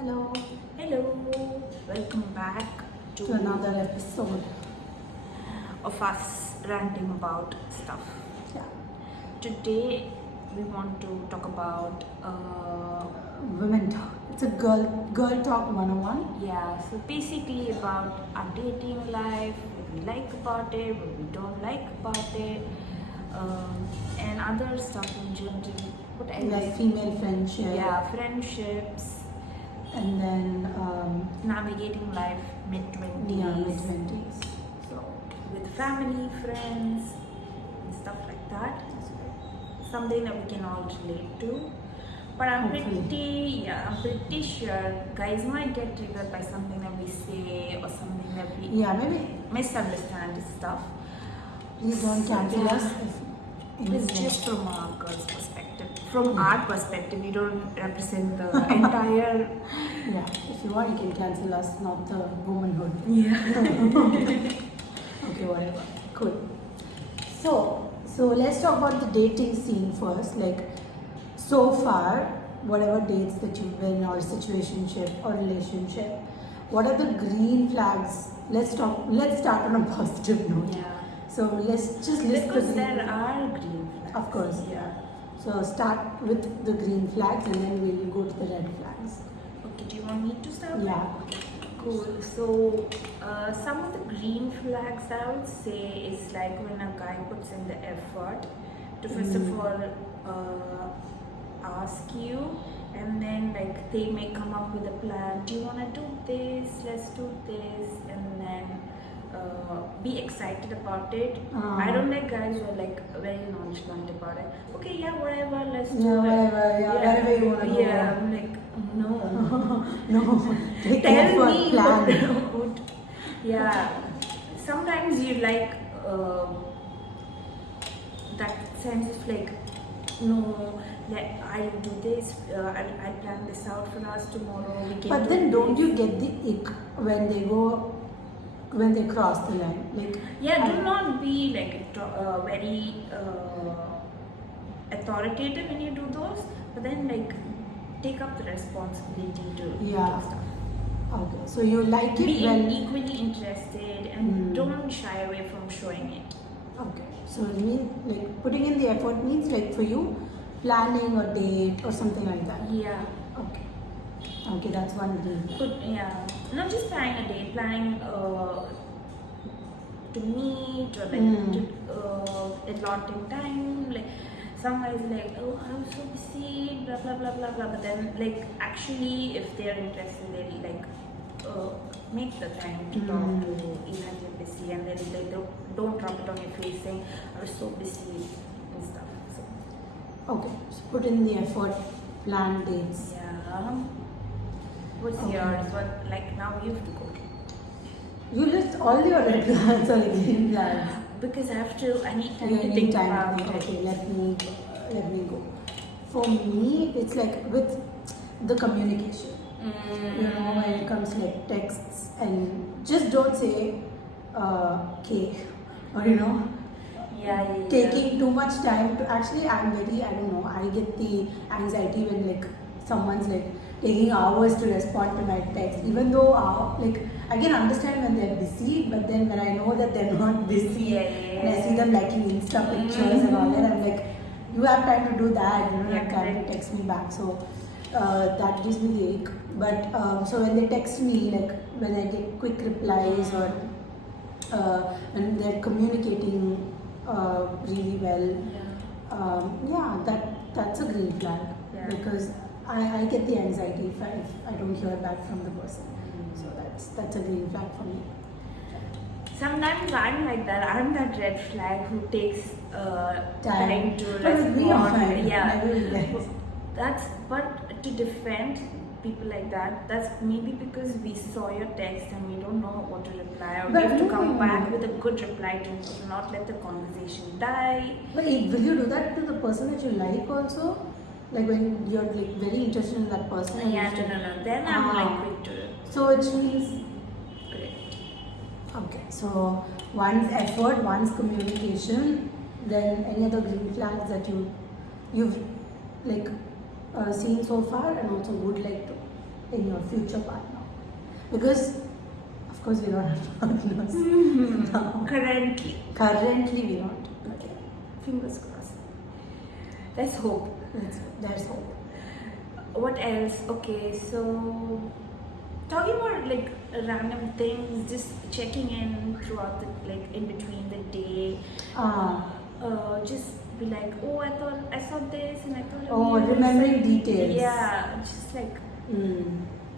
Hello, Hello, welcome back to another episode. of us ranting about stuff. Yeah, Today we want to talk about women talk. It's a girl talk 101. so basically about our dating life, what we like about it, what we don't like about it, and other stuff in general. What else? Like female friendship. Yeah, friendships, And then navigating life mid-20s. yeah, mid-20s. So with family, friends, and stuff like that. Something that we can all relate to. But I'm pretty sure guys might get triggered by something that we say or something that we Yeah, maybe misunderstand and stuff. please don't cancel us. It's just from our girls' perspective. From our perspective, we don't represent the entire. Yeah, if you want, you can cancel us, not the womanhood. Yeah. Okay, whatever. Cool. So let's talk about the dating scene first. Like, so far, whatever dates that you've been, or situationship or relationship, what are the green flags? Let's start on a positive note. Yeah. So let's just list Because the green there are green flags. Of course. Yeah. So start with the green flags and then we'll go to the red flags. Okay, do you want me to start? Yeah. Cool. So, some of the green flags I would say is like when a guy puts in the effort to first of all ask you, and then like they may come up with a plan. Do you want to do this? Let's do this, and then be excited about it. I don't like guys who are like very nonchalant about it. Okay, yeah, whatever, let's do Yeah, it. whatever, yeah, wherever you wanna go. Yeah, I'm like, no. No, take Tell effort, me plan. what. Yeah, sometimes you like that sense of like, no, like I'll do this, I'll plan this out for us tomorrow. We can But do then don't this. you get the ick when they cross the line? Like, Yeah, do not be like very authoritative when you do those, but then like take up the responsibility to Yeah. do stuff. okay, so you like it Be when equally interested and don't shy away from showing it. okay. So it means like putting in the effort means like for you planning a date or something like that. Yeah. Okay. Okay, that's one green flag. Not just planning a date, planning to meet or like to allotting time. Like some guys like, oh, I'm so busy, blah blah blah blah blah. But then like actually, if they're interested, they'll like make the time to talk to you even if you're busy, and then they don't rub it on your face saying I was so busy and stuff. So Okay, so put in the effort, plan dates. yeah. What's Okay. yours? What like now you have to go. You list all your red flags or green flags. Because I need time You to need think time about to think. it. Okay, let me go. For me, it's like with the communication. You know, when it comes like texts, and just don't say okay, or you know, Yeah. taking too much time to actually. I don't know, I get the anxiety when like someone's like taking hours to respond to my text, even though like I can understand when they're busy, but then when I know that they're not busy and I see them liking Insta pictures and all that, I'm like, you have time to do that, you don't have time to text me back. So that gives me the ick. But so when they text me, like when I get quick replies or when they're communicating really well, that's a green flag. Yeah. Because I get the anxiety if I don't hear back from the person. So that's a green flag for me. Sometimes I'm like that. I'm that red flag who takes time to But with me, I'm respond. fine. Yeah. I will get. But to defend people like that, that's maybe because we saw your text and we don't know what to reply, or But we have to no. come back with a good reply to not let the conversation die. But will you do that to the person that you like also? Like when you're like very interested in that person? and Yeah, you still- no. Then I'm like quick to So it means correct. okay. So one's effort, one's communication. Then any other green flags that you've like seen so far and also would like to? in your future partner? Because of course we don't have partners. No. Currently we don't. Okay. Fingers crossed. Let's hope. There's hope. What else? Okay, so talking about like random things, just checking in throughout the like in between the day. Just be like, oh, I saw this and I thought. Oh, remembering details. Yeah, just like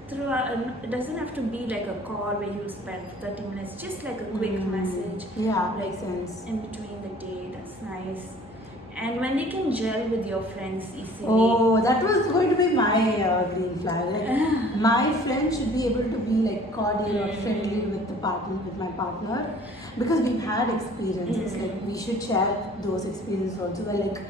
throughout. It doesn't have to be like a call where you spend 30 minutes. Just like a quick message. Yeah, like makes sense. in between the day. That's nice. And when they can gel with your friends easily. Oh, that was going to be my green flag. Like, my friend should be able to be like cordial or friendly with my partner, because we've had experiences. Like, we should share those experiences also. Where, like,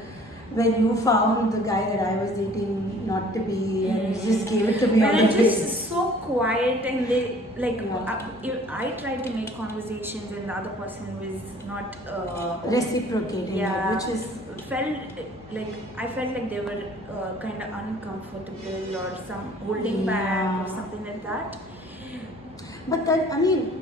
when you found the guy that I was dating not to be, and you just gave it to me on When the it's face. just so quiet and they like, I tried to make conversations and the other person was not Reciprocating, yeah, which is felt like I felt like they were kind of uncomfortable or some holding back or something like that. But that, I mean,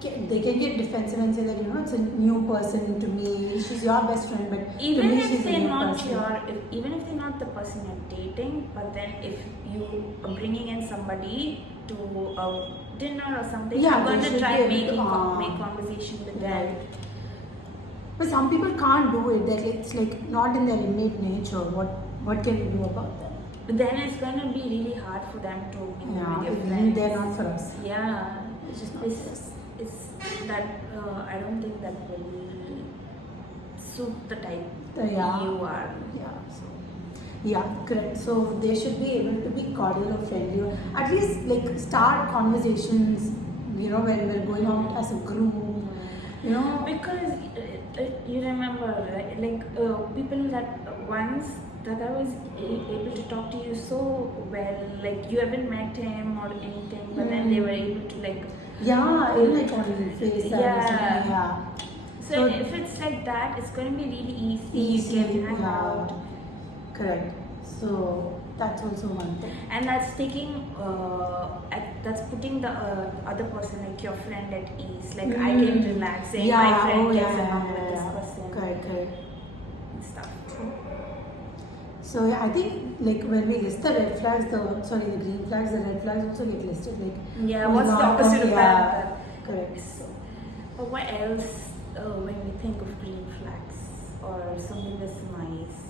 they can get defensive and say that, it's a new person to me. She's your best friend, but Even to me if she's a they're new not person. even if they're not the person you're dating, but then if you are bringing in somebody to a dinner or something, Yeah, I'm going they to should try be able make to, conversation with them. Right. But some people can't do it. That it's like not in their innate nature. What can we do about that? But then it's going to be really hard for them to be with your Yeah, friends. they're not for us. Yeah, It's just not for us. it's that I don't think that will suit the type Yeah. you are. Yeah, correct. So they should be able to be cordial or friendly. At least like start conversations, when we're going out as a group. Because you remember, right? Like people that once that I was able to talk to you so well, like you haven't met him or anything, but then they were able to like like on face. Yeah. So if it's like that, it's going to be really easy. You can hang out. Correct. So that's also one thing. And that's taking, that's putting the other person, like your friend, at ease. Like I can relax, saying my friend gets along with this person. Correct. And stuff. So I think like when we list the red flags, the green flags, the red flags also get listed. Like What's the opposite of that? Correct. So, but what else when we think of green flags or something that's nice?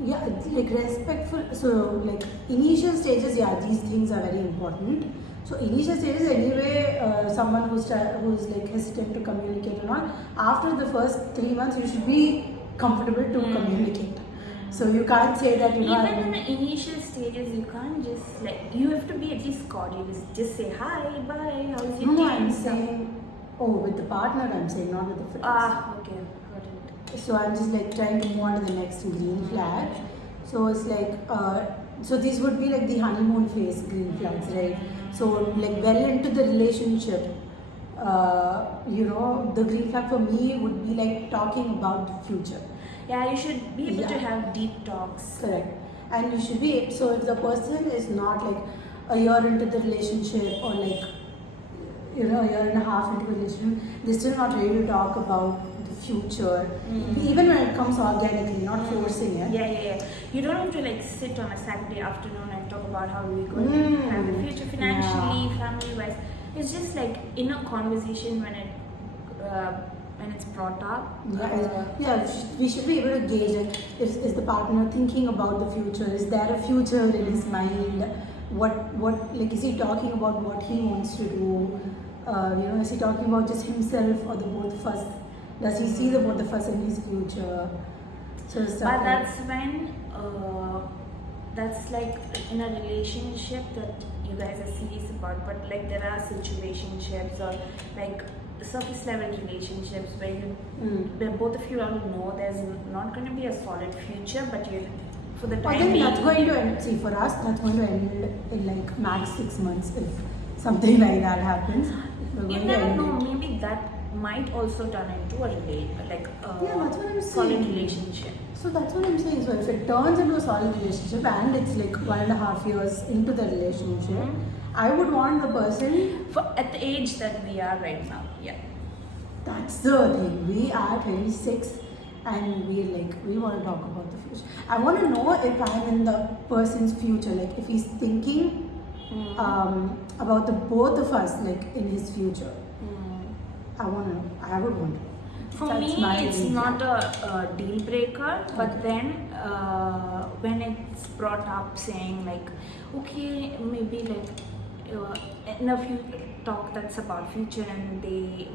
Yeah, like respectful. So like initial stages, these things are very important. So initial stages anyway, someone who's like hesitant to communicate or not. After the first 3 months, you should be comfortable to communicate. So you can't say that even in the initial stages, you can't just like, you have to be at least cordial. Just say hi, bye, how's your day? No, I'm saying, with the partner, I'm saying, not with the friends. Okay. So I'm just like trying to move on to the next green flag. So it's like, so these would be like the honeymoon phase green flags, right? So like well into the relationship, the green flag for me would be like talking about the future. Yeah, you should be able to have deep talks. Correct. And you should be, so if the person is not like a year into the relationship or like, a year and a half into the relationship, they're still not ready to talk about future, even when it comes organically, not forcing it. Yeah. You don't have to like sit on a Saturday afternoon and talk about how we're going to plan the future financially, family-wise. It's just like in a conversation when it's brought up. We should be able to gauge it. Is the partner thinking about the future? Is there a future in his mind? What like, is he talking about what he wants to do? Is he talking about just himself or the both of us? Does he see the both of us in his future? But that's when that's like in a relationship that you guys are serious about. But like there are situationships or like surface level relationships where both of you all know there's not going to be a solid future, but you for the time then being. That's going to end. See, for us, that's going to end in like max 6 months if something like that happens. You never know. Maybe that might also turn into a that's what I'm solid saying. relationship. So that's what I'm saying. So if it turns into a solid relationship and it's like 1.5 years into the relationship, I would want the person. At the age that we are right now, yeah. That's the thing. We are 26 and we want to talk about the future. I want to know if I'm in the person's future, like if he's thinking about the both of us, like in his future. I want to know. I would want to know. For That's me, my it's reason. not a deal breaker, but then when it's brought up saying like, okay, maybe in a few talk that's about future and they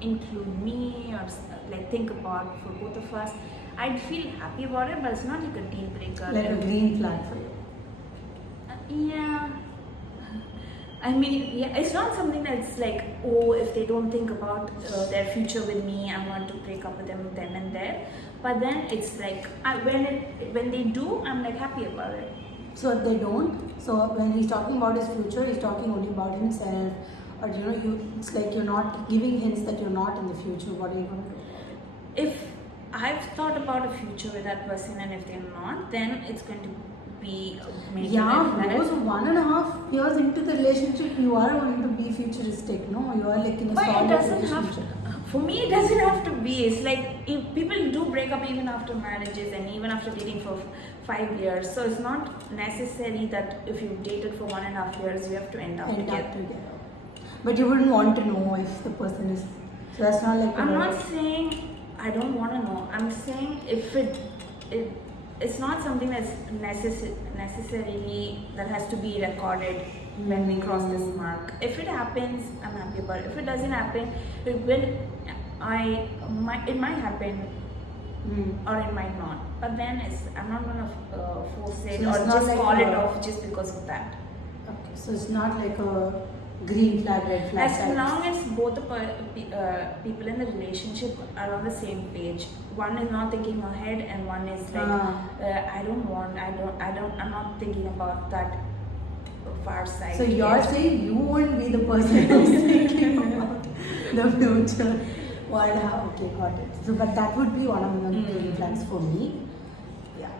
include me or like think about for both of us, I'd feel happy about it, but it's not like a deal breaker. Like a green flag for you. Yeah. I mean, yeah, it's not something that's like, oh, if they don't think about their future with me, I want to break up with them then and there. But then it's like, when they do, I'm like happy about it. So if they don't, so when he's talking about his future, he's talking only about himself, or it's like you're not giving hints that you're not in the future. What are you going to do? If I've thought about a future with that person and if they're not, then it's going to be because 1.5 years into the relationship, you are going to be futuristic. No, you are like in a solid relationship. For me, it doesn't have to be. It's like if people do break up even after marriages and even after dating for 5 years. So it's not necessary that if you've dated for 1.5 years, you have to end up together. But you wouldn't want to know if the person is. So that's not like. I'm not saying I don't want to know. I'm saying if it's not something that's necessarily that has to be recorded when we cross this mark. If it happens, I'm happy about it. If it doesn't happen, it might happen or it might not. But then I'm not gonna force it or just like call it off just because of that. Okay, so it's not like a green flag, red flag. As long as both the people in the relationship are on the same page. One is not thinking ahead, and one is like, I'm not thinking about that far side. So you're saying you won't be the person who's thinking about the future. Okay, got it. So, but that would be one of the green flags for me. Yeah,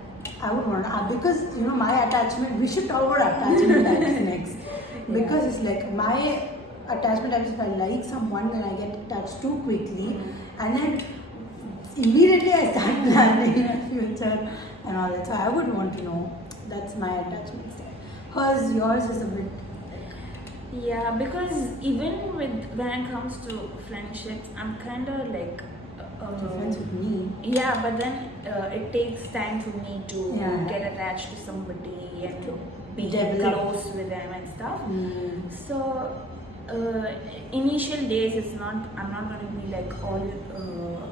I would want to, because my attachment. We should talk about attachment types next. Because it's like my attachment types, if I like someone, then I get attached too quickly, and then immediately I start planning my future and all that. So I would want to know. That's my attachment style. Because yours is a bit. Yeah, because even when it comes to friendships, I'm kind of like. Friends with me. Yeah, but then it takes time for me to get attached to somebody and to be close with them and stuff. So initial days I'm not going to be like all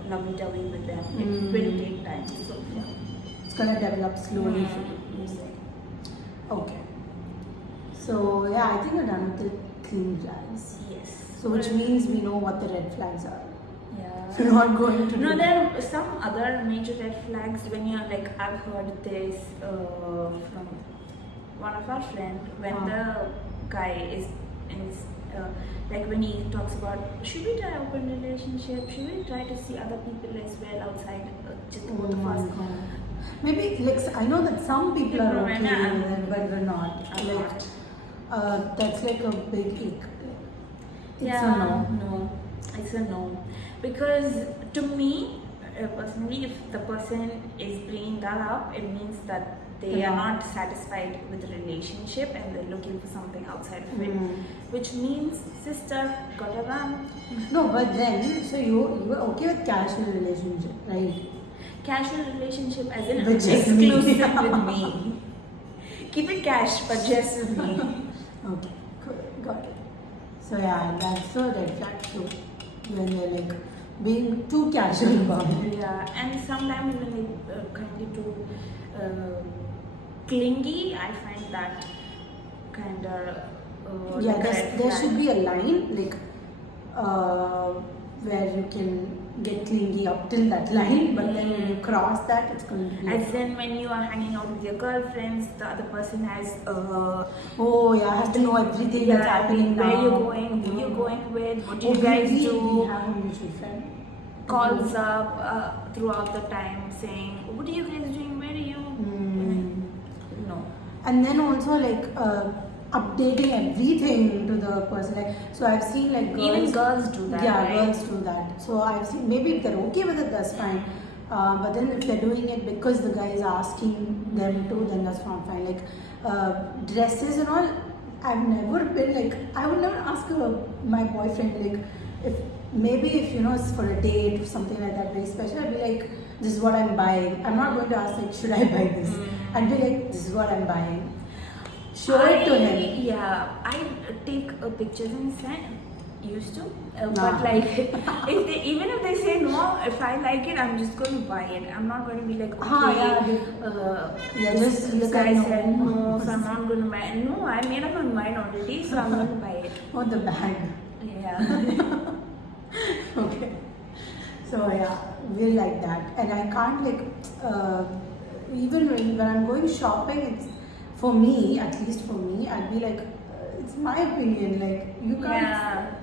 lovey-dovey with them. It will take time. So it's going to develop slowly for you say. Okay. So I think we're done with the green flags. Yes. So which means we know what the red flags are. Yeah. So you're not going to No, there are some other major red flags when you're like, I've heard this from one of our friends when the guy is like when he talks about, should we try open relationship, should we try to see other people as well outside just both of us. God. Maybe like I know that some people are okay with it, but we're not. That's like a big ick. It's a no. It's a no, because to me personally, if the person is bringing that up, it means that they are not satisfied with the relationship and they're looking for something outside of it, which means, sister, gotta run. No, but then, so you were okay with casual relationship, right? Casual relationship as in exclusive with me. Keep it cash, but just with me. Okay, cool, got it. So that's a red flag too, when they're like being too casual about it. Yeah, and sometimes when they kind of too clingy, I find that kind of there should be a line like where you can get clingy up till that line, but then when you cross that, it's going to be. As in when you are hanging out with your girlfriends, the other person has oh yeah, has to know everything that's happening where now. you're going, who you're going with, what do you Oh, guys we do. have a mutual friend. Calls up throughout the time saying, what are you guys doing, where are you? No. And then also like updating everything to the person. Like, so I've seen like girls, Even girls do that, yeah, right? girls do that. So I've seen, maybe if they're okay with it, that's fine. But then if they're doing it because the guy is asking them to, then that's not fine. Like dresses and all, I've never been like, I would never ask my boyfriend like, if you know it's for a date or something like that very special, I'd be like, this is what I'm buying. I'm not going to ask like, should I buy this? I'd be like, this is what I'm buying. Show it to him. Yeah, I take pictures and send. Used to, but like even if they say no, if I like it, I'm just going to buy it. I'm not going to be like, okay, this guy said no, so I'm not going to buy it. No, I made up my mind already, so I'm going to buy it. Oh, the bag. Yeah. Okay. So yeah, we like that, and I can't like even when I'm going shopping, it's for me, at least for me, I'd be like, it's my opinion. Like you can't. Yeah.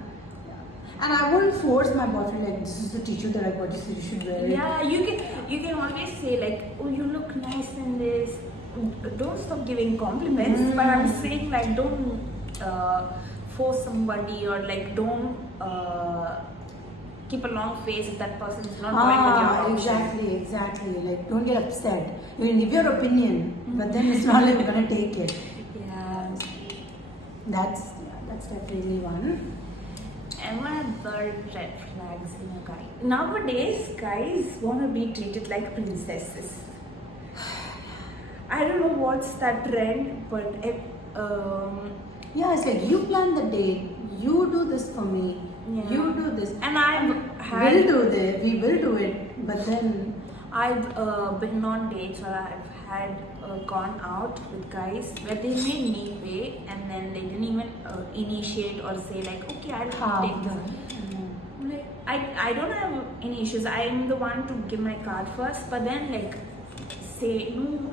And I won't force my boyfriend like, this is the t-shirt that I got you, so you should wear it. Yeah, you can always say like, oh, you look nice in this. Don't stop giving compliments, but I'm saying like, don't force somebody, or like don't keep a long face if that person is not going with your option. Exactly. Like don't get upset. You can give your opinion, but then it's not like you're gonna take it. Yeah. That's definitely one. And what are the red flags in a guy? Nowadays, guys want to be treated like princesses. I don't know what's that trend, but yeah, it's like you plan the date, you do this for me, you do this, and we will do it, but then I've been on dates, or I've had gone out with guys where they made me pay, and then they didn't even initiate or say like, okay, I'll take this. Like, I don't have any issues. I'm the one to give my card first, but then like say no,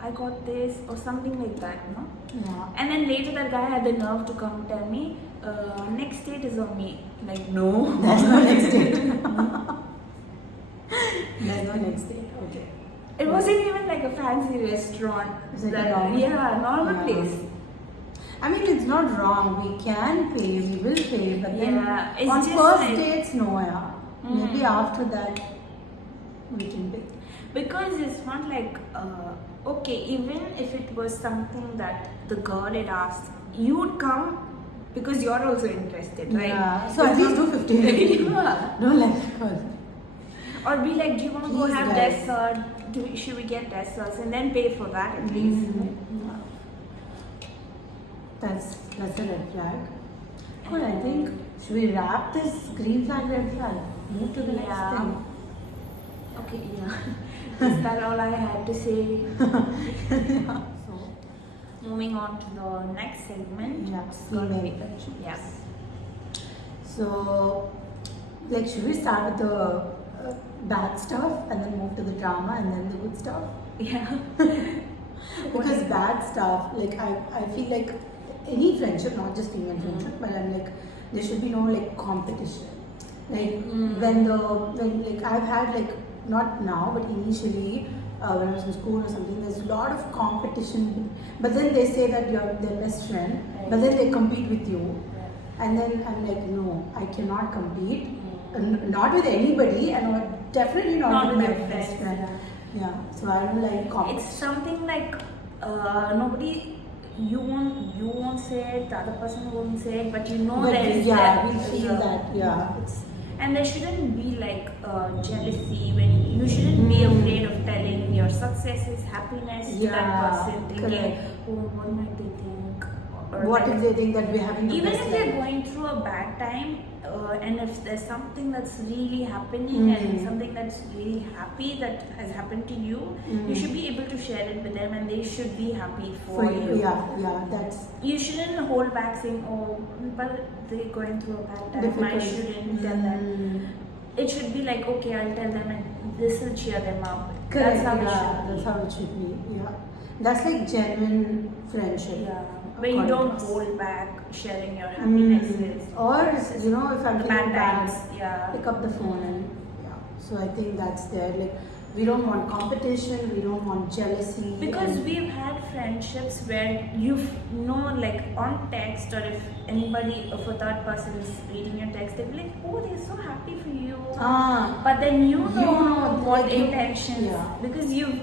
I got this or something like that, you know. Yeah. And then later that guy had the nerve to come tell me, next date is on me. Like no, there's no next date. There's no next date. Okay. It wasn't even like a fancy restaurant. Like normal place. I mean, it's not wrong. We can pay, we will pay, but then it's on just first like, dates, no, yeah. Maybe after that, we can pay. Because it's not like, okay, even if it was something that the girl had asked, you would come because you're also interested, right? Yeah. So at least do 50. Yeah. Don't like girl. Or be like, do you want to go Please, have guys. dessert? Should we get desserts and then pay for that at least? That's a red flag. Cool, I think, should we wrap this green flag, red flag? Move to the next thing. Okay, yeah. Is that all I had to say? Yeah. So, moving on to the next segment. Yeah, It's gonna be- female. Yeah. So, like, should we start with the bad stuff and then move to the drama and then the good stuff? Yeah. Because bad stuff, like I feel like any friendship, not just female friendship, but I'm like, there should be no like competition. Like when like I've had like, not now but initially when I was in school or something, there's a lot of competition, but then they say that you're their best friend, but then they compete with you, and then I'm like, no, I cannot compete, not with anybody, and definitely not with my best friend. Yeah, so I don't like competition. It's something like nobody, you won't say it, the other person won't say it, but you know But there is yeah, we feel that, yeah. And there shouldn't be like jealousy, when you shouldn't be afraid of telling your successes, happiness to that person, thinking, correct. oh, what might they think, or What like, if they think that we're having the even best if they're life? going through a bad time, and if there's something that's really happening and something that's really happy that has happened to you, you should be able to share it with them, and they should be happy for you. Yeah, that's You shouldn't hold back saying, oh, but they're going through a bad time, difficult. I shouldn't tell them. It should be like, okay, I'll tell them and this will cheer them up. Correct. That's how it Yeah, should be. that's how it should be. Yeah, that's like genuine friendship. Yeah, where you according don't to us. hold back sharing your happinesses. Or if I'm The feeling bad bad, times, yeah. pick up the phone and yeah. So I think that's there. Like we don't want competition, we don't want jealousy. Because and- we've had friendships where you know, like on text, or if anybody, if a third person is reading your text, they'll be like, oh, they're so happy for you. But then you know what like you- intentions, yeah. because you've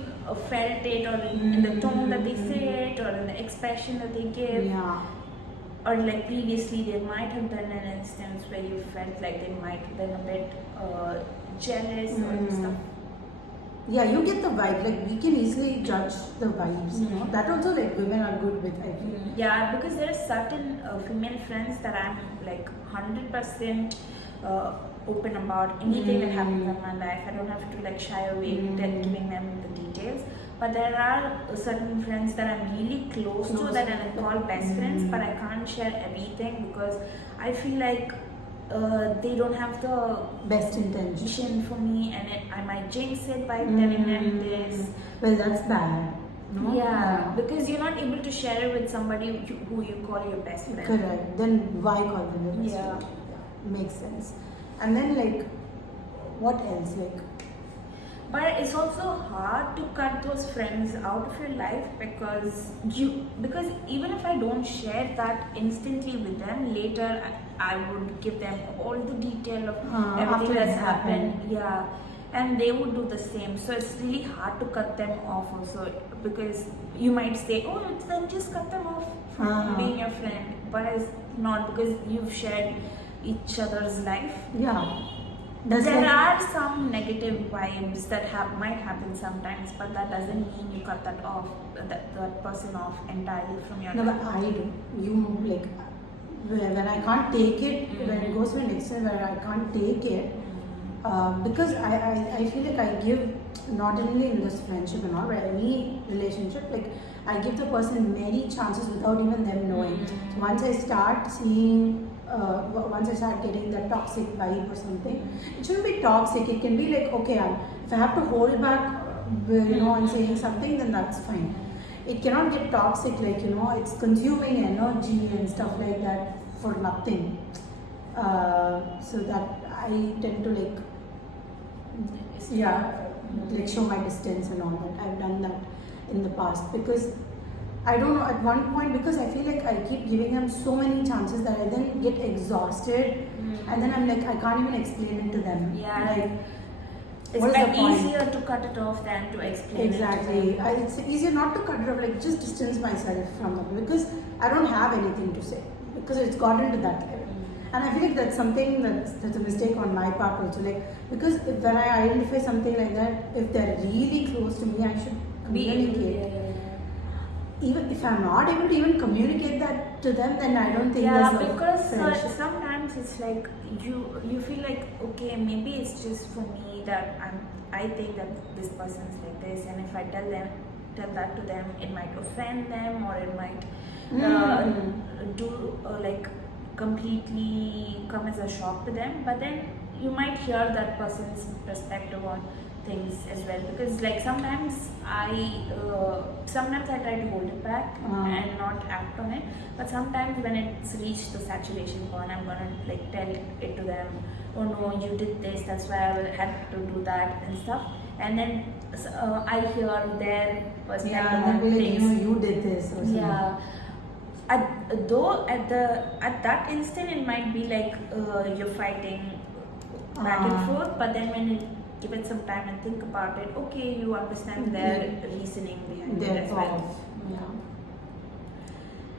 felt it, or in the tone that they say it, or in the expression that they give. Yeah. Or like previously, they might have done an instance where you felt like they might have been a bit jealous or stuff. Yeah, you get the vibe. Like we can easily judge the vibes. You know that also like women are good with. I feel. Yeah, because there are certain female friends that I'm like 100% open about anything that happens in my life. I don't have to like shy away with giving them the details. But there are certain friends that I'm really close to that I call best friends, but I can't share everything because I feel like they don't have the Best intention. vision for me, and I might jinx it by telling them this. Well, that's bad. No? Yeah, because you're not able to share it with somebody who you call your best friend. Correct. Then why call them your best Yeah. friend? Yeah, makes sense. And then like, what else? Like, But it's also hard to cut those friends out of your life because even if I don't share that instantly with them, later I would give them all the detail of after everything that's it's happened. happened. Yeah. And they would do the same. So it's really hard to cut them off also, because you might say, oh, then just cut them off from being your friend. But it's not, because you've shared each other's life. yeah. That's There like, are some negative vibes that might happen sometimes, but that doesn't mean you cut that person off entirely from your no, life. but I do. You like when I can't take it, when it goes to an extent where I can't take it, because I feel like I give not only in this friendship and all, but any relationship, like I give the person many chances without even them knowing. So once I start seeing. Once I start getting that toxic vibe or something, it shouldn't be toxic. It can be like, okay, if I have to hold back, on saying something, then that's fine. It cannot get toxic, like it's consuming energy and stuff like that for nothing. So that I tend to like, like show my distance and all that. I've done that in the past because. I don't know, at one point, because I feel like I keep giving them so many chances that I then get exhausted and then I'm like, I can't even explain it to them. Yeah. Like, It's what is the like point? easier to cut it off than to explain Exactly. it to them. It's easier not to cut it off, like just distance myself from them because I don't have anything to say because it's gotten to that level. And I feel like that's something that's a mistake on my part also. Like, because when I identify something like that, if they're really close to me, I should communicate. Even if I'm not able to even communicate that to them, then I don't think there's a because friendship. sometimes it's like you feel like, okay, maybe it's just for me that I think that this person's like this, and if I tell that to them, it might offend them, or it might do like completely come as a shock to them. But then you might hear that person's perspective on things as well, because like sometimes I try to hold it back and not act on it, but sometimes when it's reached the saturation point, I'm gonna like tell it to them, oh no, you did this, that's why I had to do that and stuff, and then I hear their perspective and on they'll be like, things. you did this or something. Yeah. At that instant it might be like you're fighting back and forth, but then when you give it some time and think about it, okay, you understand their reasoning behind it as well. Yeah,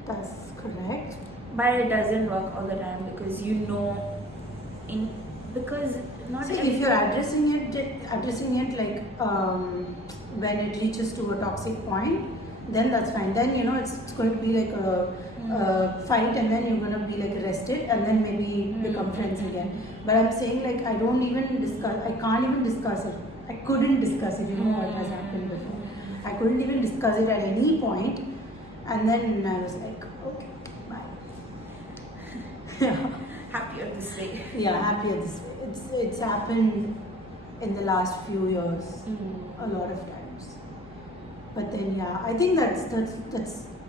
that's correct. But it doesn't work all the time because because not See, if you're addressing it like when it reaches to a toxic point, then that's fine. Then it's going to be like a fight and then you're gonna be like arrested and then maybe become friends again. But I'm saying like I can't even discuss it. I couldn't discuss it, you know what has happened before. I couldn't even discuss it at any point, and then I was like, okay, bye. Yeah. Happier this way. Yeah, happier this way. It's happened in the last few years a lot of times. But then yeah, I think that's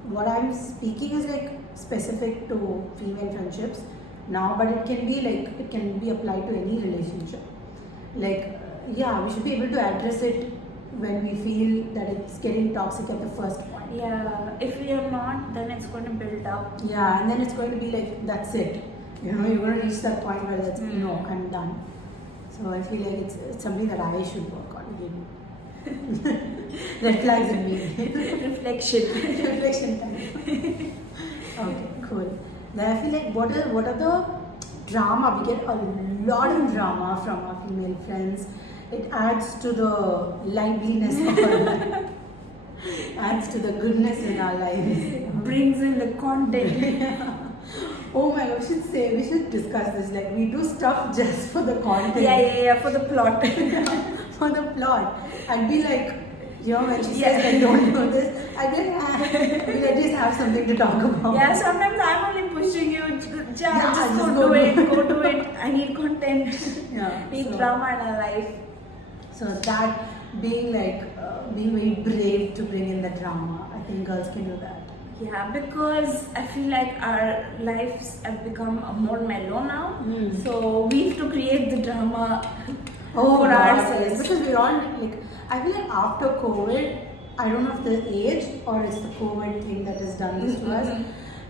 what I'm speaking is like specific to female friendships now, but it can be applied to any relationship. Like yeah, we should be able to address it when we feel that it's getting toxic at the first point. Yeah, if we are not, then it's going to build up. Yeah, and then it's going to be like that's it. You know, you're going to reach that point where that's no, I'm done. So I feel like it's something that I should work on again. Red flags in me. Reflection time. Okay, cool. Then I feel like what are the drama? We get a lot of drama from our female friends. It adds to the liveliness of our life. Adds to the goodness in our lives. Brings in the content. Yeah. Oh my god, we should discuss this. Like we do stuff just for the content. Yeah, for the plot. For the plot. I'd be like, you know, when she says I don't know this, I'd be like, we'll at least have something to talk about. Yeah, sometimes I'm only pushing you, just go do it. I need content. Yeah. Need drama in our life. So that being very brave to bring in the drama, I think girls can do that. Yeah, because I feel like our lives have become more mellow now. So we have to create the drama for ourselves. Because we're on, like, I feel like after COVID, I don't know if the age or it's the COVID thing that has done this to us.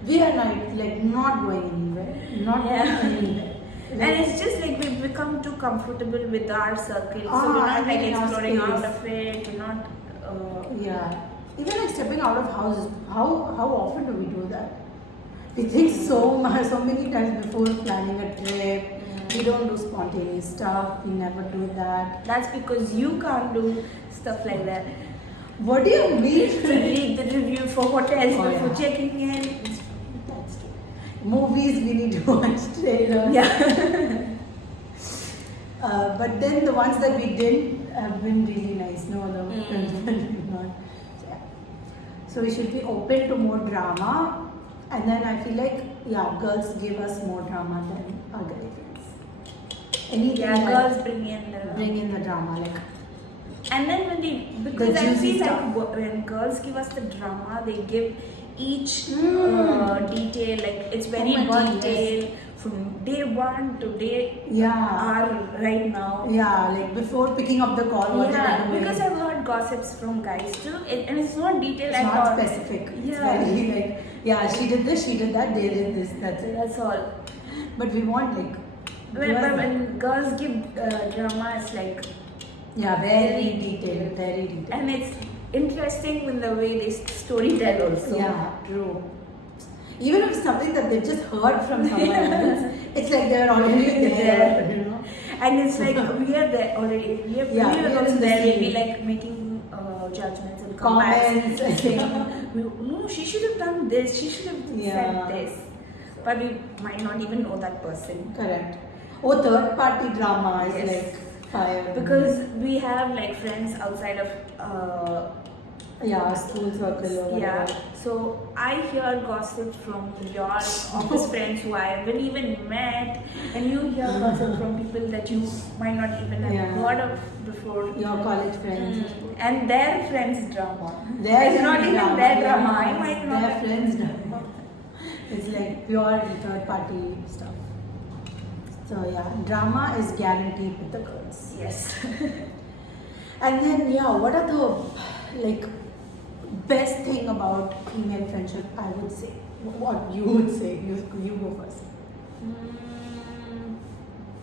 We are not going anywhere. Not going anywhere. And it's just like we've become too comfortable with our circle. So we're not like exploring out of it. We're not. Yeah. Even like stepping out of houses, how often do we do that? We think so many times before planning a trip. We don't do spontaneous stuff. We never do that. That's because you can't do stuff like that. What do you mean? To read the review for hotels before checking in. That's true. Movies, we need to watch trailers. Yeah. But then the ones that we didn't have been really nice. No, the films that we not. So we should be open to more drama, and then I feel like girls give us more drama than our guy friends. Anything Girls bring in the drama, like. And then because I feel like when girls give us the drama, they give each detail, like it's very detailed from day one to day right now. Yeah, like before picking up the call. Because I've heard gossips from guys too, and it's not detailed at all. It's not specific. It's very like, she did this, she did that, they did this, that's it. That's all. But we want like. When girls give drama, it's like. Yeah, very detailed, very detailed. And it's interesting in the way they story tell also. Yeah, true. Even if it's something that they just heard from someone else, it's like they're already there, you know. And it's like we are there already. We are also there. We'll be like making judgments and comments. No, she should have done this. She should have said this. But we might not even know that person. Correct. Oh, third party drama is like fire. Because we have like friends outside of school circle or whatever. So I hear gossip from your office friends who I haven't even met, and you hear gossip from people that you might not even have heard of before. Your college friends. And their friends' drama. It's not even their drama. I might not their friends' drama. It's like pure third party stuff. So drama is guaranteed with the girls. Yes. And then what are the best thing about female friendship? I would say. What you would say? You go first.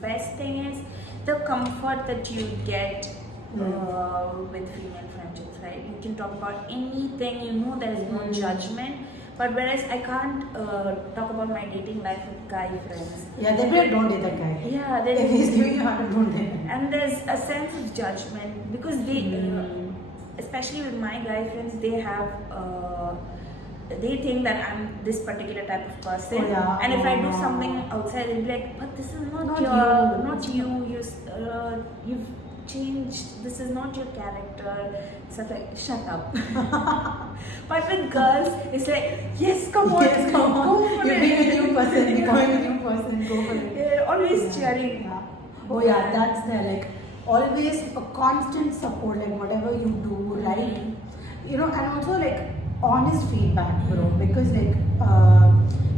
Best thing is the comfort that you get with female friendships, right? You can talk about anything. There is no judgment. But whereas I can't talk about my dating life with guy friends. Yeah, they don't date that guy. Yeah, if he's giving you hard, don't date him. And there's a sense of judgment because they, especially with my guy friends, they have they think that I'm this particular type of person, Oh, yeah. and if I do Oh. something outside, they'll be like, but this is not Not your, you. not you. You've changed. This is not your character. Stuff like, shut up. But with girls, it's like, yes, come on, Yes, come on. go for You're it. being a new person, becoming a new person, go for it. They're always Yeah. cheering. Yeah. Oh yeah, that's there. Like always a constant support, like whatever you do, right? You know, and also like honest feedback, bro. Because like,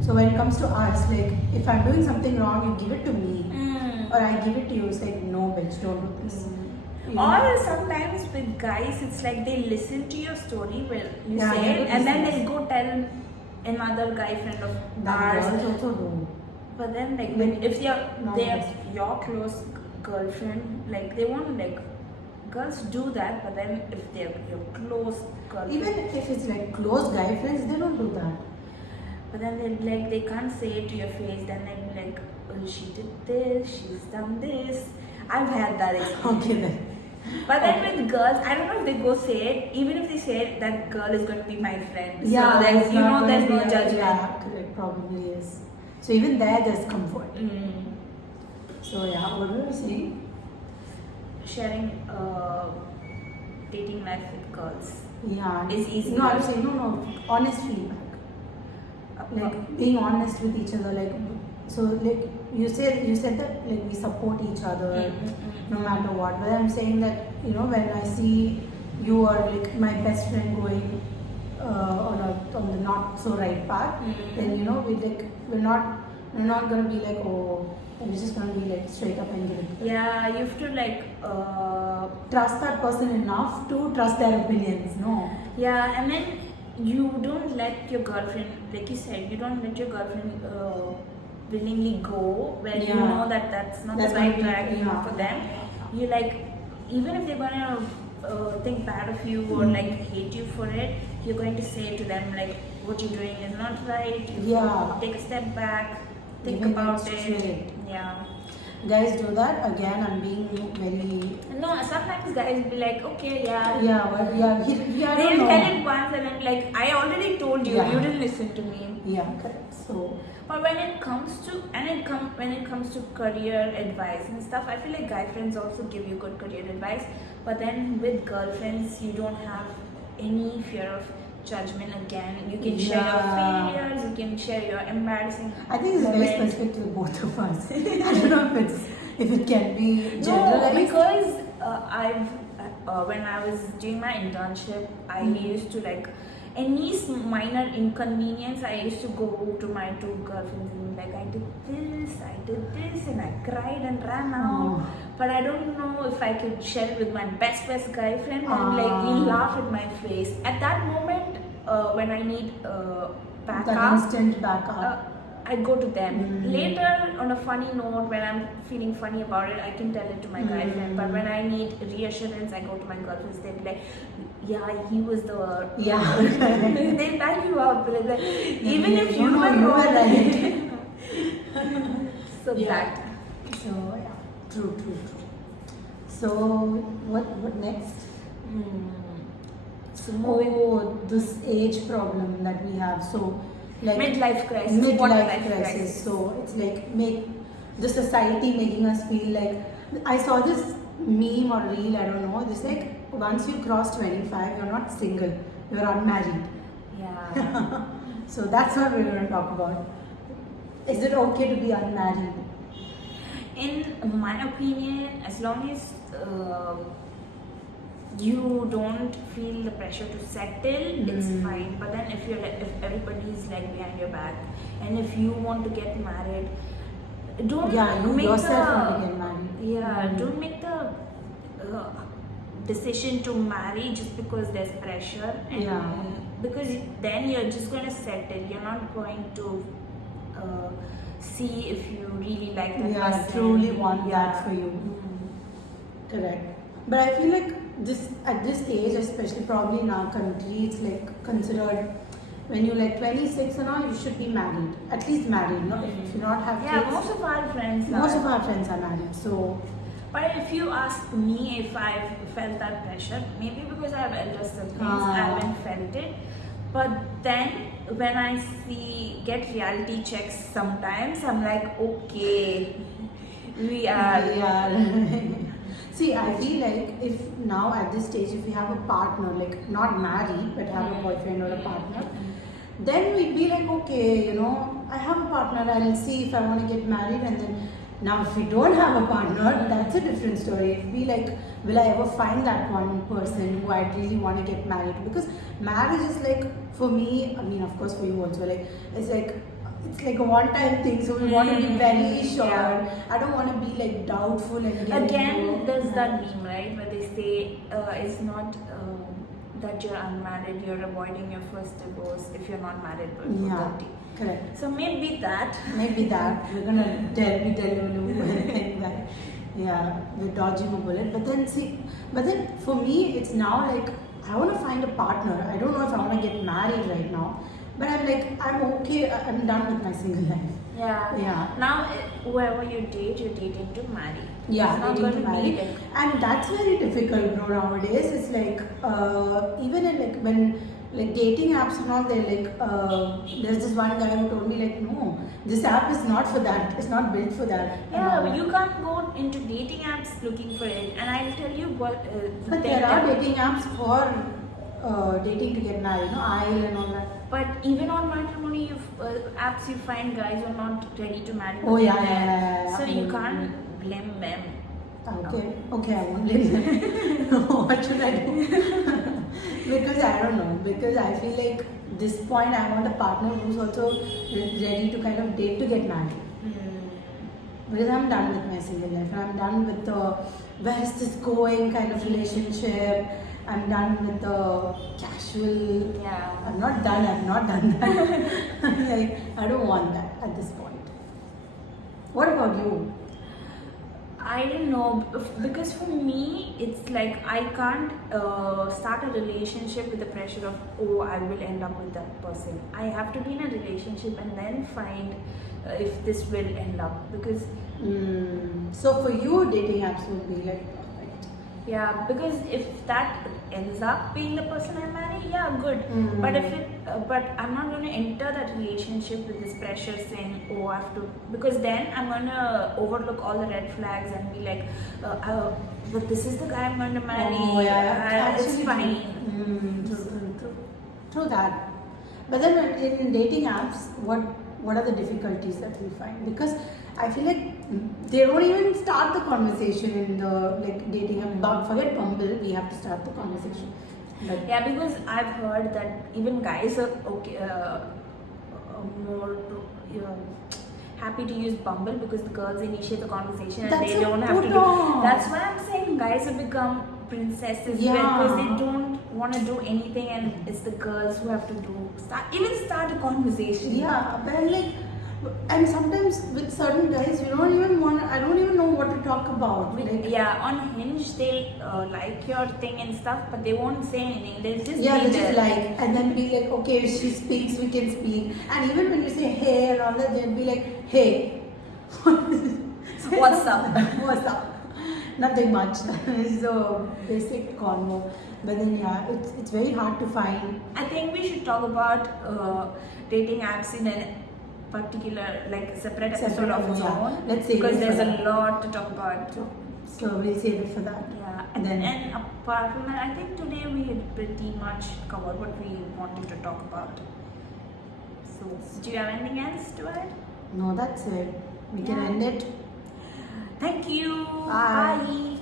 so when it comes to us, like if I'm doing something wrong, you give it to me, or I give it to you. It's like, no, bitch, don't do this. You know? Or sometimes with guys, it's like they listen to your story where you Yeah, say they it, do and then listen. they go tell another guy friend of That ours. girls also do. But then, like, When- if they're No, they're your close girlfriend, like they won't like. Girls do that, but then if they're your close girlfriend, Even if it's like close guy friends, they don't do that. but then they'll be like, they can't say it to your face. Then they'll be like, oh, she did this, she's done this. I've had that experience. Okay then. But then with girls, I don't know if they go say it. Even if they say it, that girl is going to be my friend. Yeah, so there's, it's you not know, gonna there's be no a- judgment. Yeah, correct, probably is. So even there's comfort. So yeah, what were we saying? Sharing dating life with girls Yeah, is easier. No, I'm saying no, honest feedback. Like being honest with each other. Like so, like you said that like we support each other no matter what. But I'm saying that when I see you are like my best friend going on the not so right path, then we're not gonna be like, oh, we're just gonna be like straight up and give it. Yeah, you have to like Trust that person enough to trust their opinions. No. yeah, and then you don't let your girlfriend, like you said, you don't let your girlfriend willingly go when you Yeah. know that that's not That's the right gonna be- track yeah. for them. You like, even if they're gonna think bad of you or like hate you for it, you're going to say to them like, what you're doing is not right. You Yeah. take a step back, think Even about it's it. straight. Yeah. Guys do that again. I'm being very No, sometimes guys be like, okay, yeah. yeah. Well, yeah. I They'll don't know. tell it once and then like, I already told you, Yeah. you didn't listen to me. Yeah, correct. So But when it comes to when it comes to career advice and stuff, I feel like guy friends also give you good career advice. But then with girlfriends, you don't have any fear of judgment again. You can share your Yeah. failures, you can share your embarrassing I think it's very moments. specific to both of us. I don't know if it can be No, generalized. because when I was doing my internship, I used to like any minor inconvenience. I used to go to my two girlfriends and be like, I did this, and I cried and ran out. Oh. But I don't know if I could share it with my best guy friend, and like he'll laugh at my face. At that moment, when I need that backup. instant backup. I go to them. Later, on a funny note, when I'm feeling funny about it, I can tell it to my guy friend. But when I need reassurance, I go to my girlfriends. They'll be like, yeah, he was the... Yeah. They back you up. Like, even if you were you wrong. were right. So Yeah. that. So yeah, true. So what next? So moving... Oh, this age problem that we have. So like Midlife crisis. What midlife crisis. So it's like make the society making us feel like, I saw this meme or reel, I don't know, this like once you cross 25 you're not single, you're unmarried. Yeah. So that's what we're going to talk about. Is it okay to be unmarried? In my opinion, as long as you don't feel the pressure to settle, it's fine. But then if everybody's like behind your back, and if you want to get married, don't You make yourself the want to get married. yeah, don't make the decision to marry just because there's pressure, and Yeah. because then you're just going to settle. You're not going to see if you really like that Yeah, person. truly want Yeah. that for you. Correct. But I feel like at this age, especially probably in our country, it's like considered when you're like 26 and all, you should be married. At least married, no? If you not have Yeah, kids. most of our friends Most are. of our friends are married. So But if you ask me if I've felt that pressure, maybe because I have elder siblings, I Ah. haven't felt it. But then when I get reality checks sometimes, I'm like, okay, we are. See, I feel like if now at this stage, if we have a partner, like not married, but have a boyfriend or a partner, then we'd be like, okay, you know, I have a partner, I'll see if I want to get married. And then now if we don't have a partner, that's a different story. It'd be like, will I ever find that one person who I really want to get married to? Because marriage is like, for me, I mean, of course for you also, like, it's like a one-time thing, so we want to be very sure. Yeah. I don't want to be like doubtful and get Again, into, there's that meme, right, where they say it's not that you're unmarried, you're avoiding your first divorce if you're not married before 30. Correct. So maybe that. Maybe that we're gonna be Delulu and think that, yeah, we're dodging a bullet. But then for me, it's now like I want to find a partner. I don't know if I want to get married right now, but I'm like, I'm okay. I'm done with my single life. Yeah. Now, whoever you date, you're dating to marry. Yeah, it's not dating going to marry, be like, and that's very difficult, bro. Nowadays, it's like even in like when like dating apps and all, they're like there's this one guy who told me like, no, this app is not for that. It's not built for that. yeah, but you can't go into dating apps looking for it. And I'll tell you what. But there are dating apps for dating to get married, no, Isle and all that. But even on matrimony apps, you find guys who are not ready to marry. Oh yeah. So you can't blame them. Okay, I won't blame them. What should I do? Because I don't know. Because I feel like this point I want a partner who's also ready to kind of date to get married. Because I'm done with my single life, and I'm done with the where is this going kind of relationship. I'm done with the casual. Yeah. I'm not done that. Like, I don't want that at this point. What about you? I don't know, because for me, it's like I can't start a relationship with the pressure of, oh, I will end up with that person. I have to be in a relationship and then find if this will end up, because So for you, dating apps would be like perfect. yeah, because if that ends up being the person I marry, yeah, good. But if but I'm not going to enter that relationship with this pressure saying, oh, I have to, because then I'm going to overlook all the red flags and be like, but this is the guy I'm going to marry. Oh, yeah, it's fine. True that. But then in dating apps, what are the difficulties that we find? Because I feel like they don't even start the conversation in the like dating app. But forget Bumble, we have to start the conversation. But yeah, because I've heard that even guys are okay, more happy to use Bumble because the girls initiate the conversation and they don't have to do. That's why I'm saying guys have become princesses because they don't want to do anything, and it's the girls who have to start a conversation. Yeah, but I'm like, and sometimes with certain guys, I don't even know what to talk about. Like, yeah, on Hinge they'll like your thing and stuff, but they won't say anything. They'll just just like, and then be like, okay, if she speaks, we can speak. And even when you say hey and all that, they'll be like, hey, what's up? What's up? Nothing much. So basic convo. But then yeah, it's very hard to find. I think we should talk about dating apps in a particular, like separate episode of its own. Let's save because it there's for a that. lot to talk about. So we'll save it for that. Yeah, Then and apart from that, I think today we had pretty much covered what we wanted to talk about. So, do you have anything else to add? No, that's it. We can end it. Thank you. Bye. Bye.